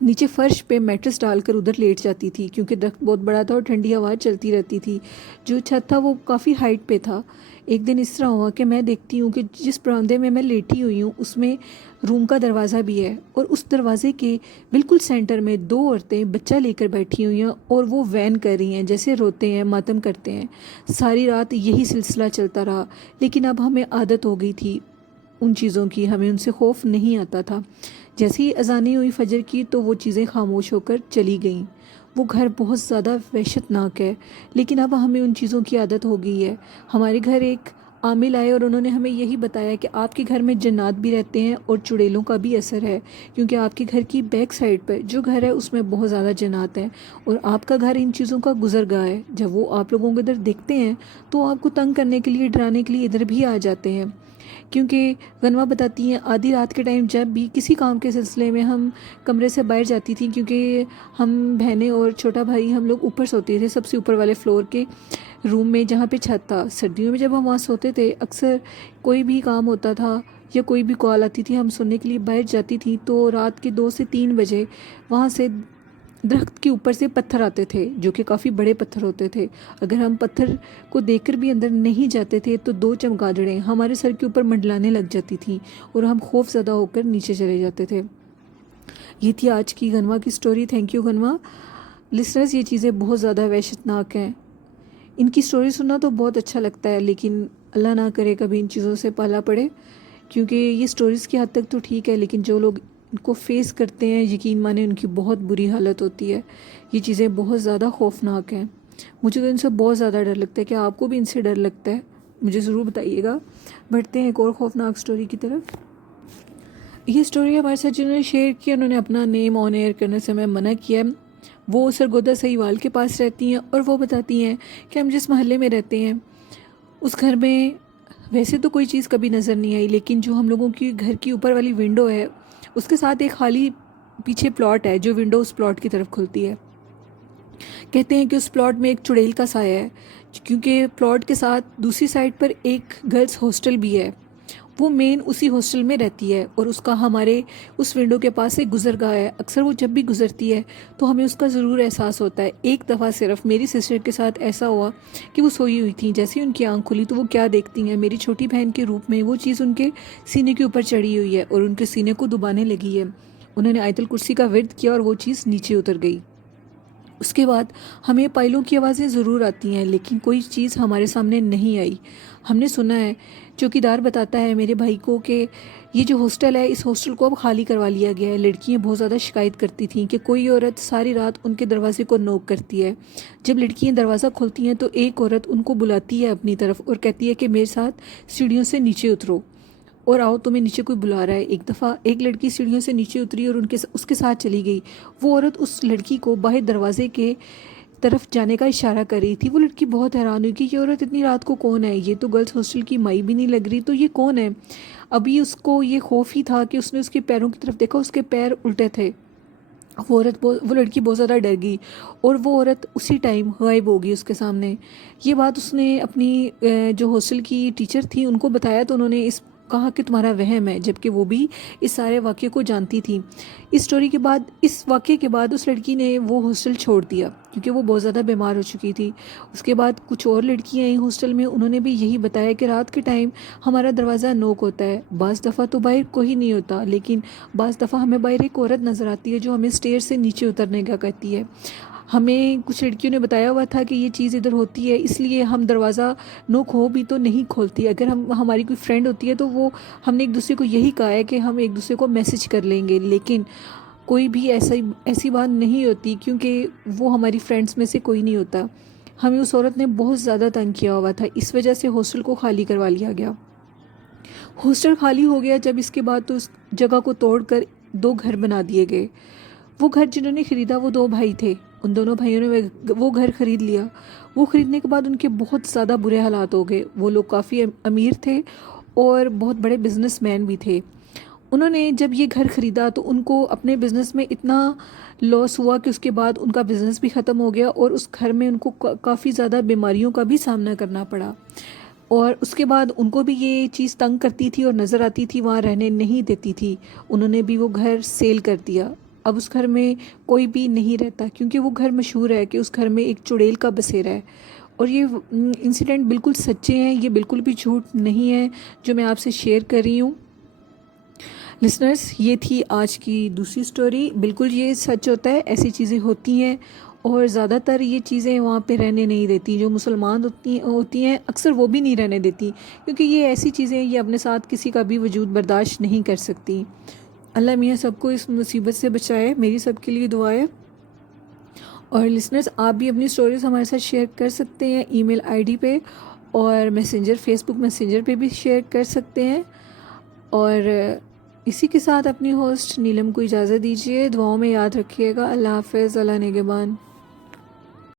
نیچے فرش پہ میٹرس ڈال کر ادھر لیٹ جاتی تھی، کیونکہ درخت بہت بڑا تھا اور ٹھنڈی ہوا چلتی رہتی تھی۔ جو چھت تھا وہ کافی ہائٹ پہ تھا۔ ایک دن اس طرح ہوا کہ میں دیکھتی ہوں کہ جس برآمدے میں لیٹی ہوئی ہوں اس میں روم کا دروازہ بھی ہے، اور اس دروازے کے بالکل سینٹر میں 2 عورتیں بچہ لے کر بیٹھی ہوئی ہیں، اور وہ وین کر رہی ہیں، جیسے روتے ہیں، ماتم کرتے ہیں۔ ساری رات یہی سلسلہ چلتا رہا، لیکن اب ہمیں عادت ہو گئی تھی ان چیزوں کی، ہمیں ان سے خوف نہیں آتا تھا۔ جیسے ہی اذانیں ہوئی فجر کی تو وہ چیزیں خاموش ہو کر چلی گئیں۔ وہ گھر بہت زیادہ وحشت ناک ہے، لیکن اب ہمیں ان چیزوں کی عادت ہو گئی ہے۔ ہمارے گھر ایک عامل آئے اور انہوں نے ہمیں یہی بتایا کہ آپ کے گھر میں جنات بھی رہتے ہیں اور چڑیلوں کا بھی اثر ہے، کیونکہ آپ کے گھر کی بیک سائڈ پہ جو گھر ہے اس میں بہت زیادہ جنات ہیں، اور آپ کا گھر ان چیزوں کا گزرگاہ ہے۔ جب وہ آپ لوگوں کو ادھر دیکھتے ہیں تو آپ کو تنگ کرنے کے لیے، ڈرانے کے لیے ادھر بھی آ جاتے ہیں۔ کیونکہ غنوہ بتاتی ہیں آدھی رات کے ٹائم جب بھی کسی کام کے سلسلے میں ہم کمرے سے باہر جاتی تھیں، کیونکہ ہم بہنیں اور چھوٹا بھائی ہم لوگ اوپر سوتے تھے، سب سے اوپر والے فلور کے روم میں جہاں پہ چھت تھا۔ سردیوں میں جب ہم وہاں سوتے تھے، اکثر کوئی بھی کام ہوتا تھا یا کوئی بھی کال آتی تھی، ہم سننے کے لیے باہر جاتی تھیں، تو رات کے 2 سے 3 بجے وہاں سے درخت کے اوپر سے پتھر آتے تھے، جو کہ کافی بڑے پتھر ہوتے تھے۔ اگر ہم پتھر کو دیکھ کر بھی اندر نہیں جاتے تھے تو 2 چمگادڑیں ہمارے سر کے اوپر منڈلانے لگ جاتی تھیں، اور ہم خوف زدہ ہو کر نیچے چلے جاتے تھے۔ یہ تھی آج کی غنوہ کی story. Thank you Ghinwa. Listeners, یہ چیزیں بہت زیادہ وحشت ناک ہیں۔ ان کی سٹوری سننا تو بہت اچھا لگتا ہے، لیکن اللہ نہ کرے کبھی ان چیزوں سے پالا پڑے، کیونکہ یہ سٹوریز کی حد تک تو ٹھیک ہے، لیکن جو لوگ ان کو فیس کرتے ہیں، یقین مانیں ان کی بہت بری حالت ہوتی ہے۔ یہ چیزیں بہت زیادہ خوفناک ہیں۔ مجھے تو ان سے بہت زیادہ ڈر لگتا ہے۔ کہ آپ کو بھی ان سے ڈر لگتا ہے؟ مجھے ضرور بتائیے گا۔ بڑھتے ہیں ایک اور خوفناک سٹوری کی طرف۔ یہ سٹوری ہمارے ساتھ جنہوں نے شیئر کی، انہوں نے اپنا نیم آن ایئر کرنے سے میں منع کیا ہے۔ وہ سرگودا سہیوال کے پاس رہتی ہیں، اور وہ بتاتی ہیں کہ ہم جس محلے میں رہتے ہیں اس گھر میں ویسے تو کوئی چیز کبھی نظر نہیں آئی، لیکن جو ہم لوگوں کی گھر کی اوپر والی ونڈو ہے اس کے ساتھ ایک خالی پیچھے پلاٹ ہے، جو ونڈو اس پلاٹ کی طرف کھلتی ہے۔ کہتے ہیں کہ اس پلاٹ میں ایک چڑیل کا سایہ ہے، کیونکہ پلاٹ کے ساتھ دوسری سائڈ پر ایک گرلز ہاسٹل بھی ہے۔ وہ مین اسی ہاسٹل میں رہتی ہے، اور اس کا ہمارے اس ونڈو کے پاس ایک گزرگاہ ہے۔ اکثر وہ جب بھی گزرتی ہے تو ہمیں اس کا ضرور احساس ہوتا ہے۔ ایک دفعہ صرف میری سسٹر کے ساتھ ایسا ہوا کہ وہ سوئی ہوئی تھیں، جیسے ہی ان کی آنکھ کھلی تو وہ کیا دیکھتی ہیں، میری چھوٹی بہن کے روپ میں وہ چیز ان کے سینے کے اوپر چڑھی ہوئی ہے اور ان کے سینے کو دبانے لگی ہے۔ انہوں نے آیت الکرسی کا ورد کیا اور وہ چیز نیچے اتر گئی۔ اس کے بعد ہمیں پائلوں کی آوازیں ضرور آتی ہیں، لیکن کوئی چیز ہمارے سامنے نہیں آئی۔ ہم نے سنا ہے، چوکیدار بتاتا ہے میرے بھائی کو کہ یہ جو ہاسٹل ہے، اس ہاسٹل کو اب خالی کروا لیا گیا ہے۔ لڑکیاں بہت زیادہ شکایت کرتی تھیں کہ کوئی عورت ساری رات ان کے دروازے کو نوک کرتی ہے۔ جب لڑکیاں دروازہ کھولتی ہیں تو ایک عورت ان کو بلاتی ہے اپنی طرف اور کہتی ہے کہ میرے ساتھ سیڑھیوں سے نیچے اترو اور آؤ، تمہیں نیچے کوئی بلا رہا ہے۔ ایک دفعہ ایک لڑکی سیڑھیوں سے نیچے اتری اور اس کے ساتھ چلی گئی۔ وہ عورت اس لڑکی کو باہر دروازے کے طرف جانے کا اشارہ کر رہی تھی۔ وہ لڑکی بہت حیران ہوئی کہ یہ عورت اتنی رات کو کون ہے، یہ تو گرلز ہاسٹل کی مائی بھی نہیں لگ رہی، تو یہ کون ہے؟ ابھی اس کو یہ خوف ہی تھا کہ اس نے اس کے پیروں کی طرف دیکھا، اس کے پیر الٹے تھے۔ وہ لڑکی بہت زیادہ ڈر گئی اور وہ عورت اسی ٹائم غائب ہو گئی اس کے سامنے۔ یہ بات اس نے اپنی جو ہاسٹل کی ٹیچر تھی ان کو بتایا، تو انہوں نے کہا کہ تمہارا وہم ہے، جبکہ وہ بھی اس سارے واقعے کو جانتی تھی۔ اس واقعے کے بعد اس لڑکی نے وہ ہاسٹل چھوڑ دیا، کیونکہ وہ بہت زیادہ بیمار ہو چکی تھی۔ اس کے بعد کچھ اور لڑکیاں آئیں ہاسٹل میں، انہوں نے بھی یہی بتایا کہ رات کے ٹائم ہمارا دروازہ نوک ہوتا ہے۔ بعض دفعہ تو باہر کوئی نہیں ہوتا، لیکن بعض دفعہ ہمیں باہر ایک عورت نظر آتی ہے جو ہمیں اسٹیئر سے نیچے اترنے کا کہتی ہے۔ ہمیں کچھ لڑکیوں نے بتایا ہوا تھا کہ یہ چیز ادھر ہوتی ہے، اس لیے ہم دروازہ نوک ہو بھی تو نہیں کھولتی۔ اگر ہماری کوئی فرینڈ ہوتی ہے تو ہم نے ایک دوسرے کو یہی کہا ہے کہ ہم ایک دوسرے کو میسج کر لیں گے، لیکن کوئی بھی ایسی بات نہیں ہوتی، کیونکہ وہ ہماری فرینڈز میں سے کوئی نہیں ہوتا۔ ہمیں اس عورت نے بہت زیادہ تنگ کیا ہوا تھا، اس وجہ سے ہاسٹل کو خالی کروا لیا گیا۔ ہاسٹل خالی ہو گیا جب اس کے بعد تو اس جگہ کو توڑ کر 2 گھر بنا دیے گئے۔ وہ گھر جنہوں نے خریدا وہ 2 بھائی تھے، ان دونوں بھائیوں نے وہ گھر خرید لیا۔ وہ خریدنے کے بعد ان کے بہت زیادہ برے حالات ہو گئے۔ وہ لوگ کافی امیر تھے اور بہت بڑے بزنس مین بھی تھے۔ انہوں نے جب یہ گھر خریدا تو ان کو اپنے بزنس میں اتنا لاس ہوا کہ اس کے بعد ان کا بزنس بھی ختم ہو گیا، اور اس گھر میں ان کو کافی زیادہ بیماریوں کا بھی سامنا کرنا پڑا۔ اور اس کے بعد ان کو بھی یہ چیز تنگ کرتی تھی اور نظر آتی تھی، وہاں رہنے نہیں دیتی تھی۔ انہوں نے بھی وہ گھر سیل کر دیا۔ اب اس گھر میں کوئی بھی نہیں رہتا، کیونکہ وہ گھر مشہور ہے کہ اس گھر میں ایک چڑیل کا بسیرا ہے۔ اور یہ انسیڈنٹ بالکل سچے ہیں، یہ بالکل بھی جھوٹ نہیں ہے جو میں آپ سے شیئر کر رہی ہوں۔ لسنرز، یہ تھی آج کی دوسری سٹوری۔ بالکل یہ سچ ہوتا ہے، ایسی چیزیں ہوتی ہیں، اور زیادہ تر یہ چیزیں وہاں پہ رہنے نہیں دیتی۔ جو مسلمان ہوتی ہیں اکثر وہ بھی نہیں رہنے دیتی، کیونکہ یہ ایسی چیزیں یہ اپنے ساتھ کسی کا بھی وجود برداشت نہیں کر سکتی۔ اللہ میاں سب کو اس مصیبت سے بچائے، میری سب کے لیے دعا ہے۔ اور لسنرز، آپ بھی اپنی سٹوریز ہمارے ساتھ شیئر کر سکتے ہیں ای میل آئی ڈی پہ، اور فیس بک میسنجر پہ بھی شیئر کر سکتے ہیں۔ اور اسی کے ساتھ اپنی ہوسٹ نیلم کو اجازت دیجیے، دعاؤں میں یاد رکھیے گا۔ اللہ حافظ، اللہ نگہبان۔